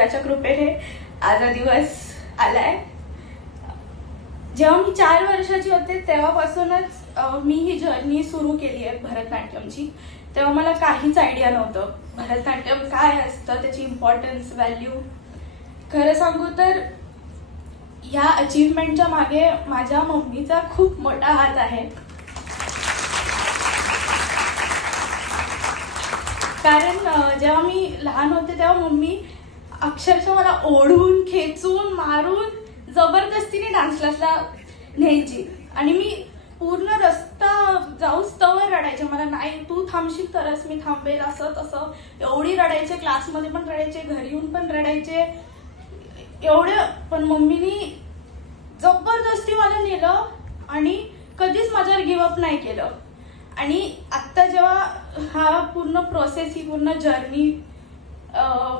त्याच्या कृपेने आज हा दिवस आलाय. जेव्हा मी 4 वर्षाची होते तेव्हापासूनच मी ही जर्नी सुरू केली आहे भरतनाट्यमची. तेव्हा मला काहीच आयडिया नव्हतं भरतनाट्यम काय असतं, त्याची इम्पॉर्टन्स, व्हॅल्यू. खरं सांगू तर या अचीवमेंटच्या मागे माझ्या मम्मीचा खूप मोठा हात आहे. कारण जेव्हा मी लहान होते तेव्हा मम्मी अक्षरशः मला ओढून, खेचून, मारून जबरदस्तीने डान्स क्लासला न्यायची आणि मी पूर्ण रस्ता जाऊच तवर रडायचे. मला नाही, तू थांबशील तरच मी थांबेल, असं तसं एवढी रडायचे. क्लासमध्ये पण रडायचे, घरी येऊन पण रडायचे एवढे. पण मम्मीनी जबरदस्ती मला नेलं आणि कधीच माझ्यावर गिव्हअप नाही केलं. आणि आत्ता जेव्हा हा पूर्ण प्रोसेस, ही पूर्ण जर्नी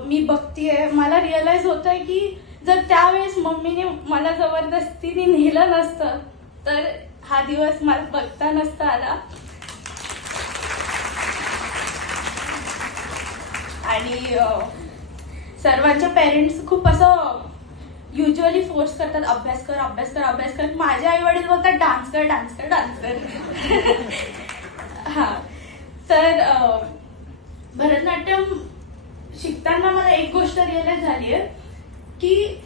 मी बघतीये, मला रिअलाइज होतंय की जर त्यावेळेस मम्मीने मला जबरदस्तीने नेलं नसतं तर हा दिवस मला बघता नसता आला. आणि सर्वांचे पेरेंट्स खूप असं युजली फोर्स करतात, अभ्यास कर, अभ्यास कर, अभ्यास कर. माझे आई वडील बोलतात डान्स कर, डान्स कर, डान्स कर. हा, तर भरतनाट्यम शिकताना मला एक गोष्ट रिअलाइज झाली आहे की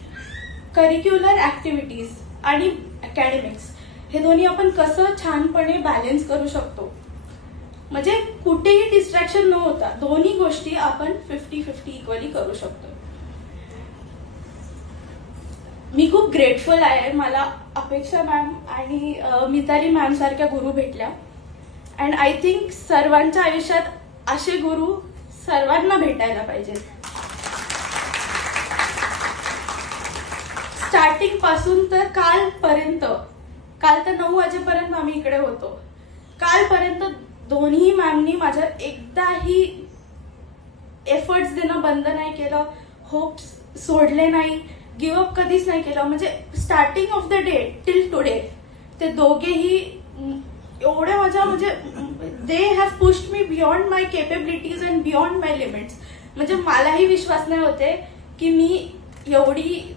करिक्युलर ऍक्टिव्हिटीज आणि अकॅडमिक्स हे दोन्ही आपण कसं छानपणे बॅलन्स करू शकतो. म्हणजे कुठेही डिस्ट्रॅक्शन न होता दोन्ही गोष्टी आपण 50-50 इक्वली करू शकतो. मी खूप ग्रेटफुल आहे. मला अपेक्षा मॅम आणि मिताली मॅम सारख्या गुरु भेटल्या. अँड आय थिंक सर्वांच्या आयुष्यात असे गुरु सर्वांना भेटायला पाहिजेत. स्टार्टिंग पासून तर कालपर्यंत, काल तर 9 वाजेपर्यंत आम्ही इकडे होतो. कालपर्यंत दोन्ही मॅमनी माझ्या एकदाही एफर्ट्स देणं बंद नाही केलं, होप्स सोडले नाही, गिव्हअप कधीच नाही केलं. म्हणजे starting of the day till today ते दोघेही एवढे माझ्या, म्हणजे they have pushed me beyond my capabilities and beyond my limits. म्हणजे मलाही विश्वास नाही होते की मी एवढी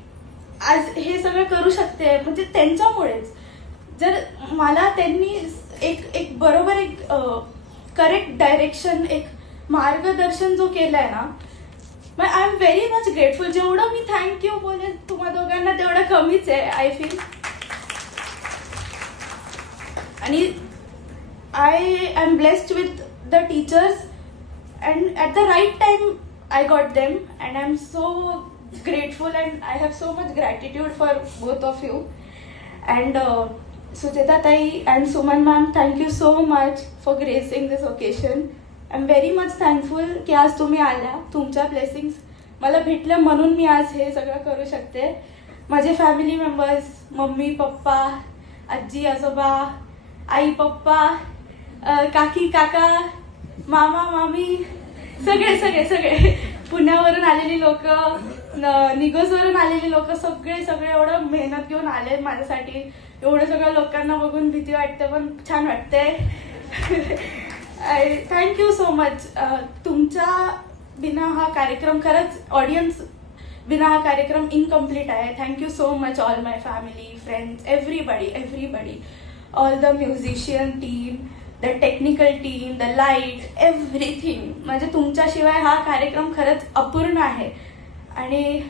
आज हे सगळं करू शकते. म्हणजे त्यांच्यामुळेच. जर मला त्यांनी एक बरोबर एक करेक्ट डायरेक्शन, एक मार्गदर्शन जो केलाय ना, I am very much grateful. जेवढं मी थँक्यू बोलेन तुम्हा दोघांना तेवढं कमीच आहे आय फील. आणि I am blessed with the teachers and at the right time I got them and I am so grateful and I have so much gratitude for both of you. And Sujata Tai and Suman ma'am, thank you so much for gracing this occasion. I am very much thankful की आज तुम्ही आल्या. तुमच्या blessings मला भेटल्या म्हणून मी आज हे सगळं करू शकते. माझे फॅमिली मेंबर्स, मम्मी पप्पा, आजी आजोबा, आई पप्पा, काकी काका, मामा मामी, सगळे सगळे सगळे, पुण्यावरून आलेली लोक, निगोजवरून आलेली लोक, सगळे सगळे एवढं मेहनत घेऊन आले माझ्यासाठी. एवढं सगळ्या लोकांना बघून भीती वाटते पण छान वाटतंय. Thank you so much. तुमच्या बिना हा कार्यक्रम, खरंच ऑडियन्स बिना हा कार्यक्रम इनकम्प्लीट आहे. Thank you so much all my family, friends, everybody, all the musician team, the technical team, the light, everything. म्हणजे तुमच्याशिवाय हा कार्यक्रम खरंच अपूर्ण आहे. आणि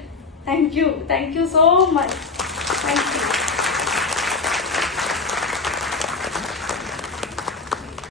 थँक्यू सो मच. थँक्यू.